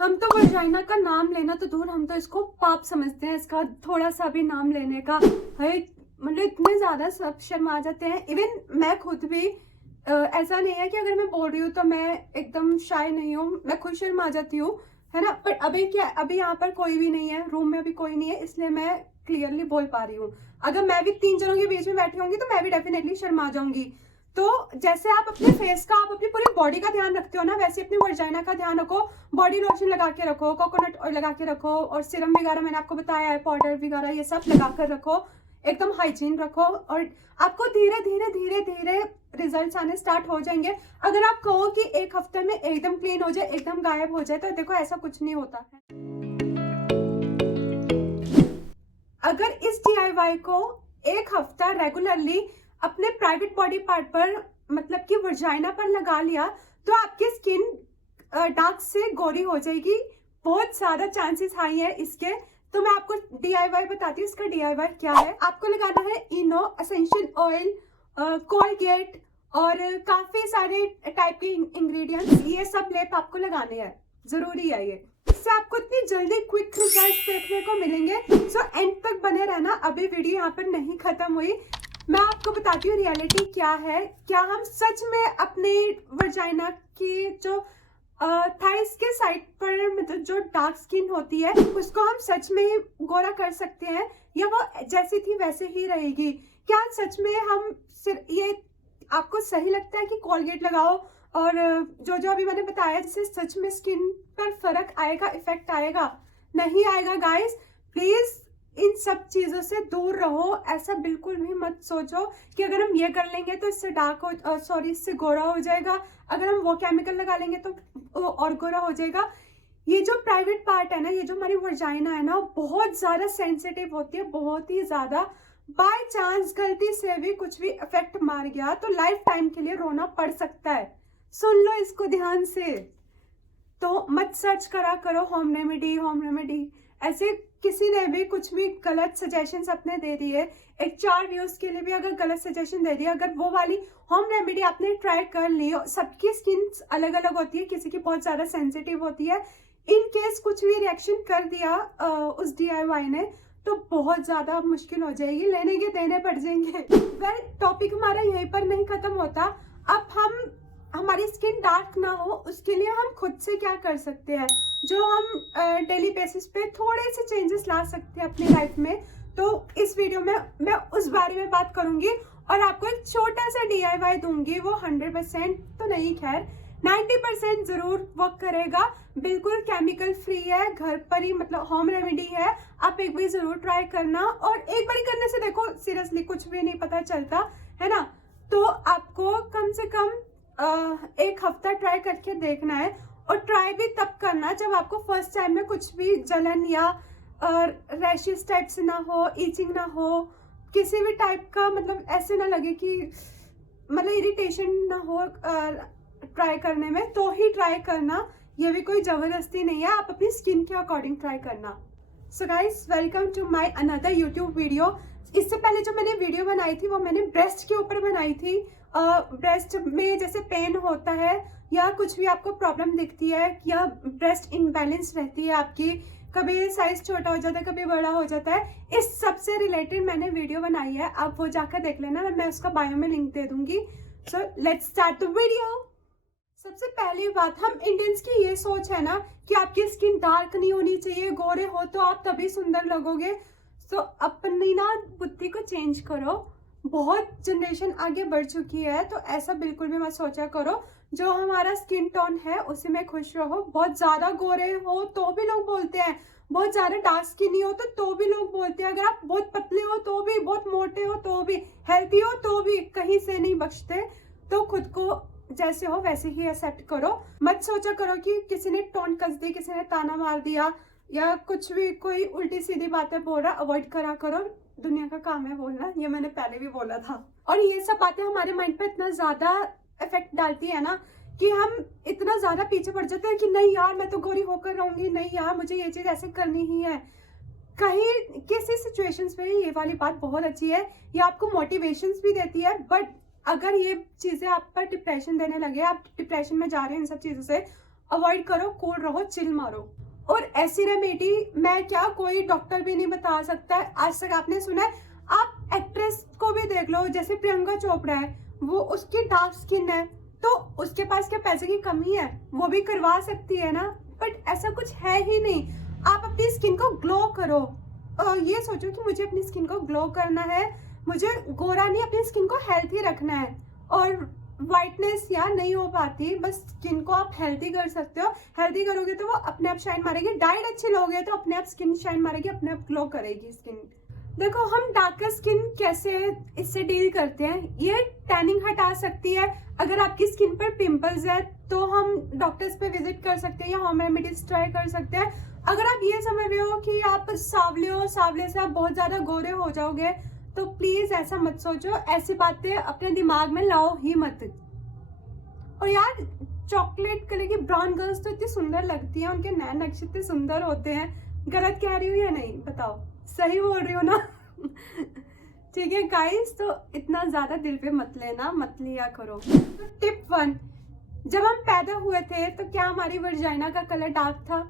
हम तो वर्जाइना का नाम लेना तो दूर, हम तो इसको पाप समझते हैं। इसका थोड़ा सा भी नाम लेने का है मतलब इतने ज्यादा सब शर्मा जाते हैं। इवन मैं खुद भी ऐसा नहीं है कि अगर मैं बोल रही हूँ तो मैं एकदम शाय नहीं हूँ, मैं खुद शर्मा जाती हूँ, है ना। पर अभी क्या, अभी यहाँ पर कोई भी नहीं है, रूम में अभी कोई नहीं है, इसलिए मैं क्लियरली बोल पा रही हूँ। अगर मैं भी 3 जनों के बीच में बैठी होंगी तो मैं भी डेफिनेटली शर्मा जाऊंगी। तो जैसे आप अपने फेस का, आप अपनी पूरी बॉडी का ध्यान रखते हो ना, वैसे अपनी वर्जाइना का ध्यान रखो। बॉडी लोशन लगा के रखो, कोकोनट ऑयल लगा के रखो, और सीरम वगैरह मैंने आपको बताया है, पाउडर वगैरह ये सब लगा कर रखो। एकदम हाइजीन रखो और आपको धीरे धीरे धीरे धीरे रिजल्ट्स आने स्टार्ट हो जाएंगे। अगर आप कहो कि एक हफ्ते में एकदम क्लीन हो जाए, एकदम गायब हो जाए, तो देखो ऐसा कुछ नहीं होता है। अगर इस DIY को एक हफ्ता रेगुलरली अपने प्राइवेट बॉडी पार्ट पर, मतलब कि वर्जाइना पर लगा लिया, तो आपकी स्किन डार्क से गोरी हो जाएगी। बहुत ज्यादा चांसेस हाई है इसके। तो मैं आपको DIY बताती हूँ। इसका DIY क्या है, आपको लगाना है इनो, एसेंशियल ऑयल, कोलगेट और काफी सारे टाइप के इंग्रेडिएंट्स। ये सब लेप आपको लगाने हैं, जरूरी है ये। इससे आपको इतनी जल्दी क्विक रिजल्ट्स देखने को मिलेंगे। सो एंड तक बने रहना, अभी वीडियो यहाँ पर नहीं खत्म हुई। मैं आपको बताती हूँ रियलिटी क्या है। क्या हम सच में अपने वर्जाइना की जो थाइस के साइड पर मतलब जो डार्क स्किन होती है, उसको हम सच में ही गोरा कर सकते हैं, या वो जैसी थी वैसे ही रहेगी? क्या सच में हम सिर्फ ये, आपको सही लगता है कि कोलगेट लगाओ और जो जो अभी मैंने बताया, जिससे सच में स्किन पर फर्क आएगा, इफेक्ट आएगा? नहीं आएगा गाइस। प्लीज इन सब चीजों से दूर रहो। ऐसा बिल्कुल भी मत सोचो कि अगर हम ये कर लेंगे तो इससे डार्क हो, सॉरी इससे गोरा हो जाएगा, अगर हम वो केमिकल लगा लेंगे तो और गोरा हो जाएगा। ये जो प्राइवेट पार्ट है ना, ये जो हमारी वर्जाइना है ना, बहुत ज्यादा सेंसिटिव होती है, बहुत ही ज्यादा। बाय चांस गलती से भी कुछ भी इफेक्ट मार गया तो लाइफ टाइम के लिए रोना पड़ सकता है। सुन लो इसको ध्यान से। तो मत सर्च करा करो होम रेमेडी, होम रेमेडी। ऐसे किसी ने भी कुछ भी गलत सजेशंस अपने दे दिए, एक 4 व्यूज के लिए भी अगर गलत सजेशन दे दिया, अगर वो वाली होम रेमेडी आपने ट्राई कर ली, सबकी स्किन अलग अलग होती है, किसी की बहुत ज्यादा सेंसिटिव होती है, इन केस कुछ भी रिएक्शन कर दिया उस DIY ने, तो बहुत ज्यादा मुश्किल हो जाएगी, लेने के देने पड़ जाएंगे। वेल, टॉपिक हमारा यहीं पर नहीं खत्म होता। अब हम, हमारी स्किन डार्क ना हो, उसके लिए हम खुद से क्या कर सकते हैं, जो हम डेली बेसिस पे थोड़े से चेंजेस ला सकते हैं अपनी लाइफ में। तो इस वीडियो में मैं उस बारे में बात करूंगी और आपको एक छोटा सा DIY दूंगी। वो 100% तो नहीं, खैर 90% जरूर वर्क करेगा। बिल्कुल केमिकल फ्री है, घर पर ही, मतलब होम रेमेडी है। आप एक बार जरूर ट्राई करना, और एक बार करने से देखो सीरियसली कुछ भी नहीं पता चलता है ना। तो आपको कम से कम एक हफ्ता ट्राई करके देखना है, और ट्राई भी तब करना जब आपको फर्स्ट टाइम में कुछ भी जलन या रैशेस टाइप से ना हो, ईचिंग ना हो, किसी भी टाइप का, मतलब ऐसे ना लगे कि मतलब इरिटेशन ना हो ट्राई करने में, तो ही ट्राई करना। ये भी कोई जबरदस्ती नहीं है, आप अपनी स्किन के अकॉर्डिंग ट्राई करना। So guys, welcome to my another YouTube video. इससे पहले जो मैंने वीडियो बनाई थी वो मैंने ब्रेस्ट के ऊपर बनाई थी। ब्रेस्ट में जैसे पेन होता है या कुछ भी आपको प्रॉब्लम दिखती है, या ब्रेस्ट इनबैलेंस रहती है आपकी, कभी साइज छोटा हो जाता है, कभी बड़ा हो जाता है, इस सब से रिलेटेड मैंने वीडियो बनाई है। आप वो जाकर देख लेना, मैं उसका बायो में लिंक दे दूंगी। So let's start the video. सबसे पहली बात, हम इंडियंस की ये सोच है ना कि आपकी स्किन डार्क नहीं होनी चाहिए, गोरे हो तो आप तभी सुंदर लगोगे। सो अपनी ना बुद्धि को चेंज करो। बहुत जनरेशन आगे बढ़ चुकी है, तो ऐसा बिल्कुल भी मत सोचा करो। जो हमारा स्किन टोन है उसी में खुश रहो। बहुत ज्यादा गोरे हो तो भी लोग बोलते हैं, बहुत ज्यादा डार्क स्किन हो तो भी लोग बोलते हैं, अगर आप बहुत पतले हो तो भी, बहुत मोटे हो तो भी, हेल्थी हो तो भी, कहीं से नहीं बचते। तो खुद को जैसे हो वैसे ही एक्सेप्ट करो। मत सोचा करो कि किसी ने टोन कस दी, किसी ने ताना मार दिया, या कुछ भी कोई उल्टी सीधी बातें बोल रहा, अवॉइड करा करो। दुनिया का काम है बोलना, ये मैंने पहले भी बोला था। और ये सब बातें हमारे माइंड पे इतना ज्यादा इफेक्ट डालती है ना कि हम इतना ज्यादा पीछे पड़ जाते हैं कि नहीं यार मैं तो गोरी होकर रहूंगी, नहीं यार मुझे ये चीज ऐसे करनी ही है। कहीं किसी सिचुएशंस में ये वाली बात बहुत अच्छी है, ये आपको मोटिवेशंस भी देती है। बट अगर ये चीजें आप पर डिप्रेशन देने लगे, आप डिप्रेशन में जा रहे हैं इन सब चीजों से, अवॉइड करो, कूल रहो, चिल मारो। और ऐसी रेमेडी मैं क्या, कोई डॉक्टर भी नहीं बता सकता है। आज तक आपने सुना है? आप एक्ट्रेस को भी देख लो, जैसे प्रियंका चोपड़ा है, वो उसकी डार्क स्किन है तो उसके पास क्या पैसे की कमी है? वो भी करवा सकती है ना। बट ऐसा कुछ है ही नहीं। आप अपनी स्किन को ग्लो करो। ये सोचो कि मुझे अपनी स्किन को ग्लो करना है, मुझे गोरा नहीं, अपनी स्किन को हेल्थी रखना है। और वाइटनेस यार नहीं हो पाती, बस स्किन को आप हेल्थी कर सकते हो। हेल्थी करोगे तो वो अपने आप शाइन मारेगी। डाइट अच्छी लोगे तो अपने आप स्किन शाइन मारेगी, अपने आप ग्लो करेगी स्किन। देखो हम डार्कर स्किन कैसे इससे डील करते हैं। ये टैनिंग हटा सकती है। अगर आपकी स्किन पर पिंपल्स है तो हम डॉक्टर्स पे विजिट कर सकते हैं या होम रेमेडीज ट्राई कर सकते हैं। अगर आप ये समझ रहे हो कि आप सावले हो, सावले से आप बहुत ज्यादा गोरे हो जाओगे, तो प्लीज ऐसा मत सोचो। ऐसी बातें अपने दिमाग में लाओ ही मत। और यार चॉकलेट कलर की ब्राउन गर्ल्स तो इतनी सुंदर लगती हैं, उनके नैन नक्श इतने सुंदर होते हैं। गलत कह रही हूँ या नहीं बताओ? सही बोल रही हूँ ना? ठीक है गाइस, तो इतना ज्यादा दिल पे मत लेना, मत लिया करो। तो टिप 1, जब हम पैदा हुए थे तो क्या हमारी वर्जाइना का कलर डार्क था?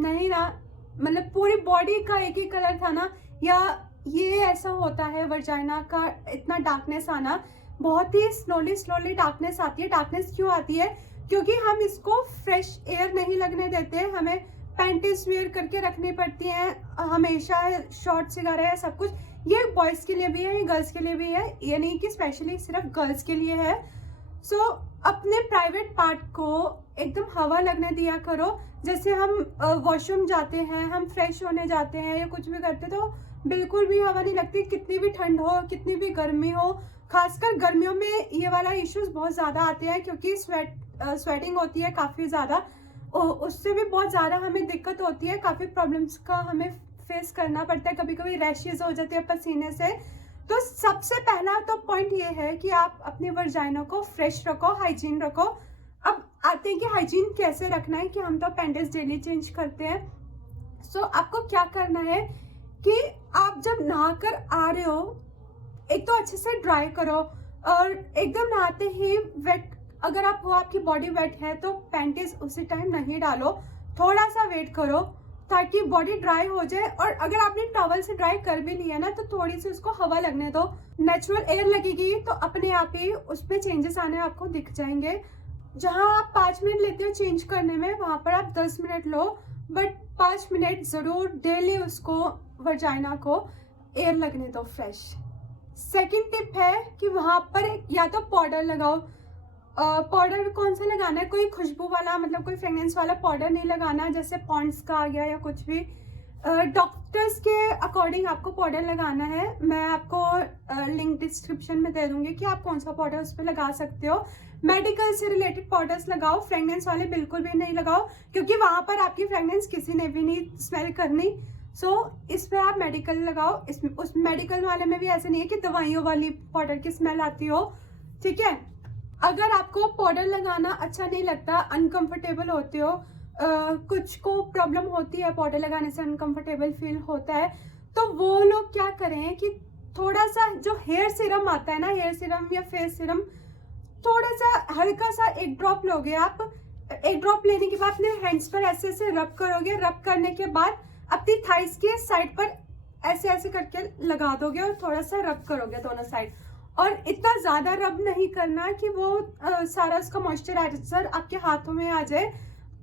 नहीं ना, मतलब पूरी बॉडी का एक ही कलर था ना। या ये ऐसा होता है वर्जाइना का इतना डार्कनेस आना, बहुत ही स्लोली डार्कनेस आती है। डार्कनेस क्यों आती है? क्योंकि हम इसको फ्रेश एयर नहीं लगने देते। हमें पैंटीज वेयर करके रखनी पड़ती हैं हमेशा, शॉर्ट्स वगैरह है सब कुछ। ये बॉयज के लिए भी है, ये गर्ल्स के लिए भी है, ये नहीं कि स्पेशली सिर्फ गर्ल्स के लिए है। सो अपने प्राइवेट पार्ट को एकदम हवा लगने दिया करो। जैसे हम वॉशरूम जाते हैं, हम फ्रेश होने जाते हैं या कुछ भी करते तो बिल्कुल भी हवा नहीं लगती। कितनी भी ठंड हो, कितनी भी गर्मी हो, खासकर गर्मियों में ये वाला इश्यूज बहुत ज़्यादा आते हैं क्योंकि स्वेटिंग होती है काफ़ी ज़्यादा। उससे भी बहुत ज़्यादा हमें दिक्कत होती है, काफ़ी प्रॉब्लम्स का हमें फेस करना पड़ता है। कभी कभी रैशेज हो जाते हैं पसीने से। तो सबसे पहला तो पॉइंट ये है कि आप अपनी वर्जाइना को फ्रेश रखो, हाइजीन रखो। अब आते हैं कि हाइजीन कैसे रखना है, कि हम तो पैंटीज डेली चेंज करते हैं। सो आपको क्या करना है कि आप जब नहाकर आ रहे हो, एक तो अच्छे से ड्राई करो और एकदम नहाते ही वेट, अगर आप हो आपकी बॉडी वेट है तो पैंटीज उसी टाइम नहीं डालो, थोड़ा सा वेट करो ताकि बॉडी ड्राई हो जाए। और अगर आपने टॉवल से ड्राई कर भी लिया ना तो थोड़ी सी उसको हवा लगने दो, नेचुरल एयर लगेगी तो अपने आप ही उसमें चेंजेस आने आपको दिख जाएंगे। जहां आप 5 मिनट लेते हो चेंज करने में, वहां पर आप 10 मिनट लो, बट 5 मिनट जरूर डेली उसको वर्जाइना को एयर लगने दो फ्रेश। सेकेंड टिप है कि वहां पर या तो पाउडर लगाओ। पाउडर कौन सा लगाना है? कोई खुशबू वाला, मतलब कोई फ्रेगनेंस वाला पाउडर नहीं लगाना, जैसे पॉन्ड्स का आ गया या कुछ भी। डॉक्टर्स के अकॉर्डिंग आपको पाउडर लगाना है। मैं आपको लिंक डिस्क्रिप्शन में दे दूंगी कि आप कौन सा पाउडर उस पर लगा सकते हो। मेडिकल से रिलेटेड पाउडर्स लगाओ, फ्रेगनेंस वाले बिल्कुल भी नहीं लगाओ क्योंकि वहां पर आपकी फ्रेगनेंस किसी ने भी नहीं स्मेल करनी। सो इस पे आप मेडिकल लगाओ। उस मेडिकल वाले में भी ऐसे नहीं है कि दवाइयों वाली पाउडर की स्मेल आती हो, ठीक है। अगर आपको पाउडर लगाना अच्छा नहीं लगता, अनकंफर्टेबल होते हो, कुछ को प्रॉब्लम होती है पाउडर लगाने से, अनकंफर्टेबल फील होता है, तो वो लोग क्या करें कि थोड़ा सा जो हेयर सीरम आता है ना, हेयर सीरम या फेस सीरम, थोड़ा सा हल्का सा 1 ड्रॉप लोगे आप। 1 ड्रॉप लेने के बाद अपने हैंड्स पर ऐसे ऐसे रब करोगे। रब करने के बाद अपनी थाइस के साइड पर ऐसे ऐसे करके लगा दोगे और थोड़ा सा रब करोगे दोनों साइड। और इतना ज्यादा रब नहीं करना कि वो सारा उसका मॉइस्चराइजर आपके हाथों में आ जाए।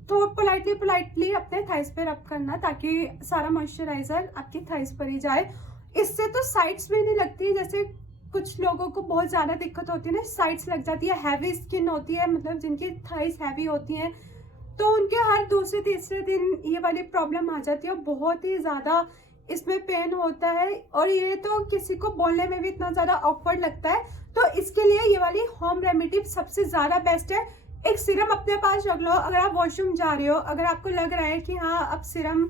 तो पोलाइटली अपने थाइस पे रब करना ताकि सारा मॉइस्चराइजर आपकी थाइस पर ही जाए। इससे तो साइड्स भी नहीं लगती, जैसे कुछ लोगों को बहुत ज्यादा दिक्कत होती है ना, साइड्स लग जाती है। हैवी स्किन होती है, मतलब जिनकी थाइस हैवी होती हैं, तो उनके हर दूसरे तीसरे दिन ये वाली प्रॉब्लम आ जाती है। बहुत ही ज्यादा इसमें पेन होता है और ये तो किसी को बोलने में भी इतना ज्यादा ऑकवर्ड लगता है। तो इसके लिए ये वाली होम रेमेडी सबसे ज्यादा बेस्ट है। एक सीरम अपने पास रख लो। अगर आप वॉशरूम जा रहे हो, अगर आपको लग रहा है कि हाँ अब सीरम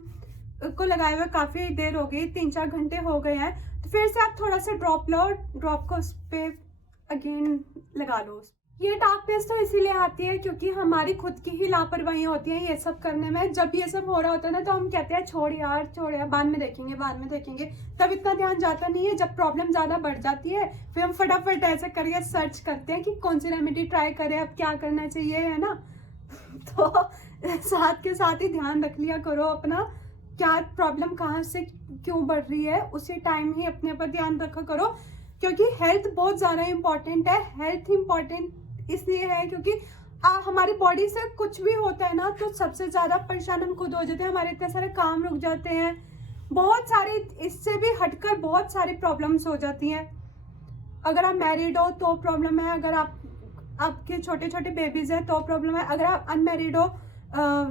को लगाए हुए काफी देर हो गई, 3-4 घंटे हो गए हैं, तो फिर से आप थोड़ा सा ड्रॉप लो, ड्रॉप को उस पर अगेन लगा लो। ये डार्कनेस तो इसीलिए आती है क्योंकि हमारी खुद की ही लापरवाही होती है ये सब करने में। जब ये सब हो रहा होता है ना तो हम कहते हैं छोड़ यार बाद में देखेंगे, तब इतना ध्यान जाता नहीं है। जब प्रॉब्लम ज्यादा बढ़ जाती है फिर हम फटाफट ऐसे करके सर्च करते हैं कि कौन सी रेमेडी ट्राई करें, अब क्या करना चाहिए, है ना। तो साथ के साथ ही ध्यान रख लिया करो अपना, क्या प्रॉब्लम कहाँ से क्यों बढ़ रही है, उसी टाइम ही अपने पर ध्यान रखा करो, क्योंकि हेल्थ बहुत ज़्यादा इम्पॉर्टेंट है। हेल्थ इम्पॉर्टेंट इसलिए है क्योंकि हमारी बॉडी से कुछ भी होता है ना तो सबसे ज़्यादा परेशान हम खुद हो जाते हैं, हमारे इतने सारे काम रुक जाते हैं, बहुत सारी, इससे भी हटकर बहुत सारी प्रॉब्लम्स हो जाती हैं। अगर आप मैरिड हो तो प्रॉब्लम है, अगर आपके छोटे छोटे बेबीज हैं तो प्रॉब्लम है, अगर आप अनमैरिड हो,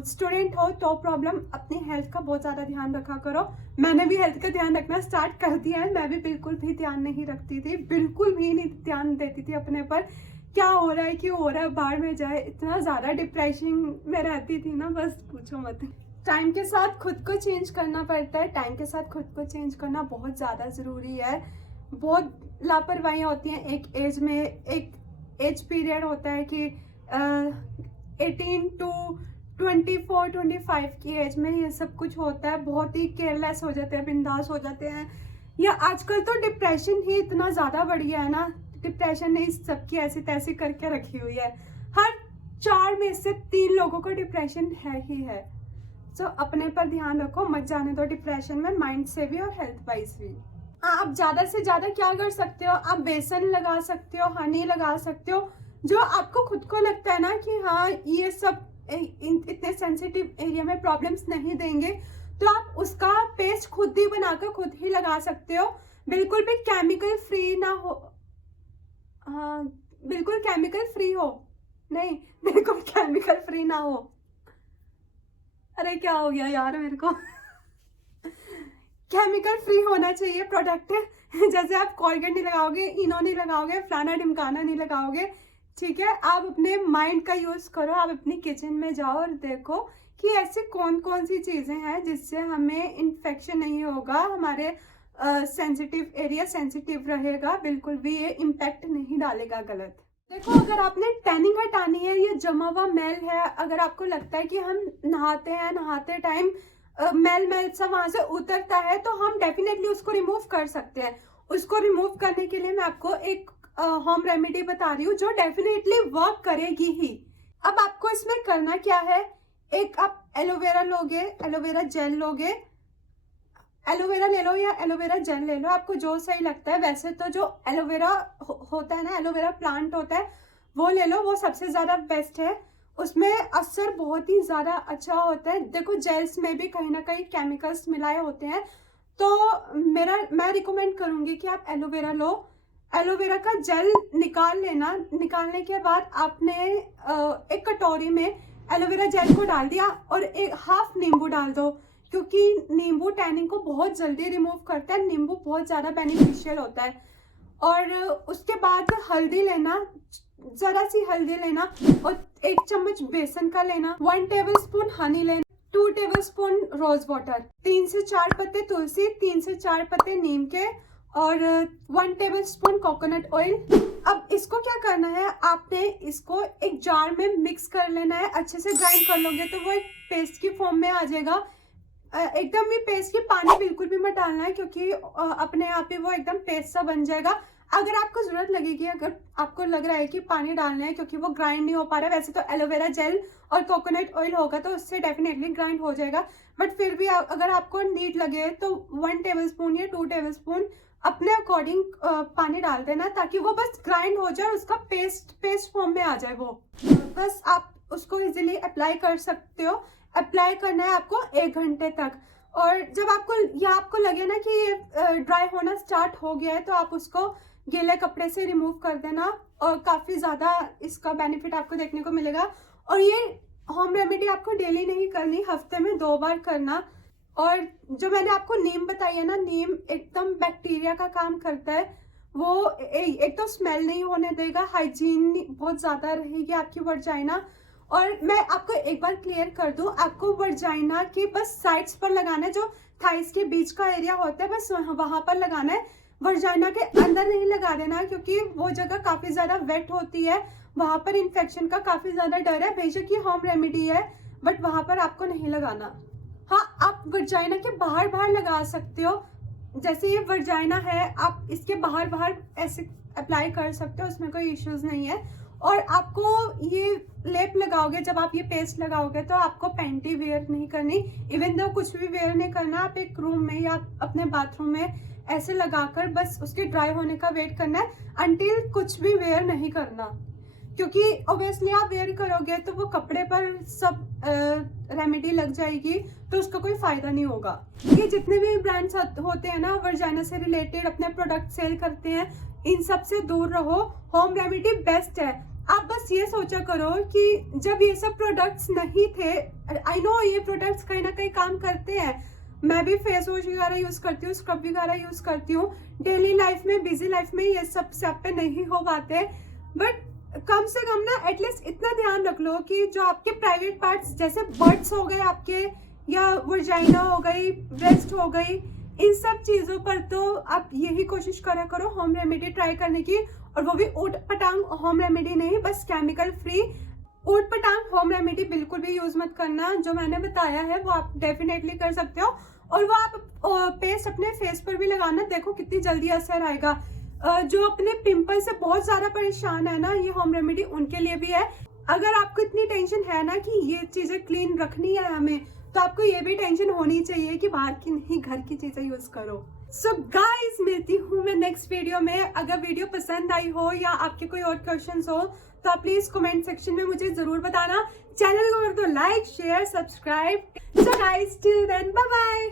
स्टूडेंट हो तो प्रॉब्लम। अपनी हेल्थ का बहुत ज़्यादा ध्यान रखा करो। मैंने भी हेल्थ का ध्यान रखना स्टार्ट कर दिया है, मैं भी बिल्कुल भी ध्यान नहीं रखती थी, बिल्कुल भी नहीं ध्यान देती थी अपने पर, क्या हो रहा है क्यों हो रहा है, बाहर में जाए, इतना ज़्यादा डिप्रेशन में रहती थी ना, बस पूछो मत। टाइम के साथ खुद को चेंज करना पड़ता है, टाइम के साथ खुद को चेंज करना बहुत ज़्यादा ज़रूरी है। बहुत लापरवाही होती हैं एक एज में, एक एज पीरियड होता है कि 18 to 24-25 की एज में ये सब कुछ होता है, बहुत ही केयरलेस हो जाते हैं, बिंदास हो जाते हैं। या आजकल तो डिप्रेशन ही इतना ज़्यादा बढ़ गया है ना, डिप्रेशन ने इस सबकी ऐसी तैसी करके रखी हुई है, हर 4 में से 3 लोगों को डिप्रेशन है ही है। सो अपने पर ध्यान रखो, मत जाने दो डिप्रेशन में, माइंड से भी और हेल्थ वाइज भी। आप ज़्यादा से ज़्यादा क्या कर सकते हो, आप बेसन लगा सकते हो, हनी लगा सकते हो, जो आपको खुद को लगता है ना कि हाँ ये सब इतने सेंसिटिव एरिया में प्रॉब्लम्स नहीं देंगे, तो आप उसका पेस्ट खुद ही बनाकर खुद ही लगा सकते हो। बिल्कुल भी केमिकल फ्री ना हो, हाँ बिल्कुल केमिकल फ्री हो, नहीं बिल्कुल केमिकल फ्री ना हो। अरे क्या हो गया यार मेरे को केमिकल फ्री होना चाहिए प्रोडक्ट। जैसे आप कोलगेट नहीं लगाओगे, इनो नहीं लगाओगे, फलाना ढिमकाना नहीं लगाओगे, ठीक है। आप अपने माइंड का यूज करो, आप अपनी किचन में जाओ और देखो कि ऐसे कौन कौन सी चीजें हैं जिससे हमें इन्फेक्शन नहीं होगा, हमारे सेंसिटिव एरिया सेंसिटिव रहेगा, बिल्कुल भी ये इम्पैक्ट नहीं डालेगा गलत। देखो अगर आपने टैनिंग हटानी है, ये जमा हुआ मैल है, अगर आपको लगता है कि हम नहाते हैं, नहाते टाइम मैल सा वहां से उतरता है, तो हम डेफिनेटली उसको रिमूव कर सकते हैं। उसको रिमूव करने के लिए मैं आपको एक होम रेमेडी बता रही हूँ जो डेफिनेटली वर्क करेगी ही। अब आपको इसमें करना क्या है, एक आप एलोवेरा लोगे, एलोवेरा जेल लोगे, एलोवेरा ले लो या एलोवेरा जेल ले लो, आपको जो सही लगता है। वैसे तो जो एलोवेरा होता है ना, एलोवेरा प्लांट होता है, वो ले लो, वो सबसे ज़्यादा बेस्ट है, उसमें असर बहुत ही ज़्यादा अच्छा होता है। देखो जेल्स में भी कहीं ना कहीं केमिकल्स मिलाए होते हैं, तो मैं रिकमेंड करूँगी कि आप एलोवेरा लो। एलोवेरा का जेल निकाल लेना, निकालने के बाद आपने एक कटोरी में एलोवेरा जेल को डाल दिया और एक हाफ नींबू डाल दो, क्योंकि नींबू टैनिंग को बहुत जल्दी रिमूव करता है, नींबू बहुत ज़्यादा बेनिफिशियल होता है। और उसके बाद हल्दी लेना, ज़रा सी हल्दी लेना और 1 चम्मच बेसन का लेना, 1 टेबलस्पून हनी लेना, 2 टेबलस्पून रोज वाटर, 3 से 4 पत्ते तुलसी, 3 से 4 पत्ते नीम के और 1 टेबलस्पून कोकोनट ऑयल। अब इसको क्या करना है, आपने इसको एक जार में मिक्स कर लेना है, अच्छे से ग्राइंड कर लोगे तो वो एक पेस्ट की फॉर्म में आ जाएगा। एकदम भी पेस्ट की पानी बिल्कुल भी मत डालना है, क्योंकि अपने आप ही वो एकदम पेस्ट सा बन जाएगा। अगर आपको जरूरत लगेगी, अगर आपको लग रहा है कि पानी डालना है क्योंकि वो ग्राइंड नहीं हो पा रहा है, वैसे तो एलोवेरा जेल और कोकोनट ऑयल होगा तो उससे डेफिनेटली ग्राइंड हो जाएगा, बट फिर भी अगर आपको नीड लगे तो 1 टेबलस्पून या 2 टेबलस्पून अपने अकॉर्डिंग पानी डाल देना, ताकि वो बस ग्राइंड हो जाए और उसका पेस्ट फॉर्म में आ जाए। वो बस आप उसको इजीली अप्लाई कर सकते हो। अप्लाई करना है आपको 1 घंटे तक, और जब आपको लगे ना कि ये ड्राई होना स्टार्ट हो गया है, तो आप उसको गीले कपड़े से रिमूव कर देना, और काफ़ी ज़्यादा इसका बेनिफिट आपको देखने को मिलेगा। और ये होम रेमेडी आपको डेली नहीं करनी, हफ्ते में 2 बार करना। और जो मैंने आपको नीम बताई है ना, नीम एकदम बैक्टीरिया का काम करता है, वो एक तो स्मेल नहीं होने देगा, हाइजीन बहुत ज़्यादा रहेगी आपकी वर्जाइना। और मैं आपको एक बार क्लियर कर दूं, आपको वर्जाइना की बस साइड्स पर लगाना है, जो थाइस के बीच का एरिया होता है बस वहां पर लगाना है, वर्जाइना के अंदर नहीं लगा देना, क्योंकि वो जगह काफ़ी ज़्यादा वेट होती है, वहां पर इन्फेक्शन का काफ़ी ज़्यादा डर है। बेशक ये होम रेमेडी है, बट वहां पर आपको नहीं लगाना। हाँ, आप वर्जाइना के बाहर लगा सकते हो, जैसे ये वर्जाइना है आप इसके बाहर ऐसे अप्लाई कर सकते हो, उसमें कोई इश्यूज नहीं है। और आपको ये लेप लगाओगे, जब आप ये पेस्ट लगाओगे तो आपको पैंटी वेयर नहीं करनी, इवन दो कुछ भी वेयर नहीं करना। आप एक रूम में या अपने बाथरूम में ऐसे लगाकर बस उसके ड्राई होने का वेट करना है, अंटिल कुछ भी वेयर नहीं करना, क्योंकि ऑब्वियसली आप वेयर करोगे तो वो कपड़े पर सब रेमेडी लग जाएगी, तो उसका कोई फायदा नहीं होगा। ये जितने भी ब्रांड्स होते हैं ना वर्जाइना से रिलेटेड अपने प्रोडक्ट सेल करते हैं, इन सब से दूर रहो। होम रेमेडी बेस्ट है। आप बस ये सोचा करो कि जब ये सब प्रोडक्ट्स नहीं थे, आई नो ये प्रोडक्ट्स कहीं ना कहीं काम करते हैं, मैं भी फेस वॉश वगैरह यूज करती हूँ, स्क्रब वगैरह यूज करती हूँ, डेली लाइफ में बिजी लाइफ में ये सब स्टेप पे नहीं हो पाते, बट कम से कम ना एटलीस्ट इतना ध्यान रख लो कि जो आपके प्राइवेट पार्ट्स जैसे बर्ड्स हो गए आपके, या वर्जाइना हो गई, ब्रेस्ट हो गई, इन सब चीजों पर तो आप यही कोशिश करा करो होम रेमेडी ट्राई करने की, और वो भी ऊट पटांग होम रेमेडी नहीं, बस केमिकल फ्री। ऊट पटांग होम रेमेडी बिल्कुल भी यूज मत करना, जो मैंने बताया है वो आप डेफिनेटली कर सकते हो, और वो आप पेस्ट अपने फेस पर भी लगाना, देखो कितनी जल्दी असर आएगा। जो अपने पिंपल से बहुत ज्यादा परेशान है ना, ये होम रेमेडी उनके लिए भी है। अगर आपको इतनी टेंशन है ना कि ये चीजें क्लीन रखनी है हमें, तो आपको ये भी टेंशन होनी चाहिए कि बाहर की नहीं घर की चीजें यूज करो। सो गाइस, मिलती हूँ मैं नेक्स्ट वीडियो में। अगर वीडियो पसंद आई हो या आपके कोई और क्वेश्चंस हो तो आप प्लीज कमेंट सेक्शन में मुझे जरूर बताना। चैनल को कर दो like, share, subscribe. So guys, till then, bye bye.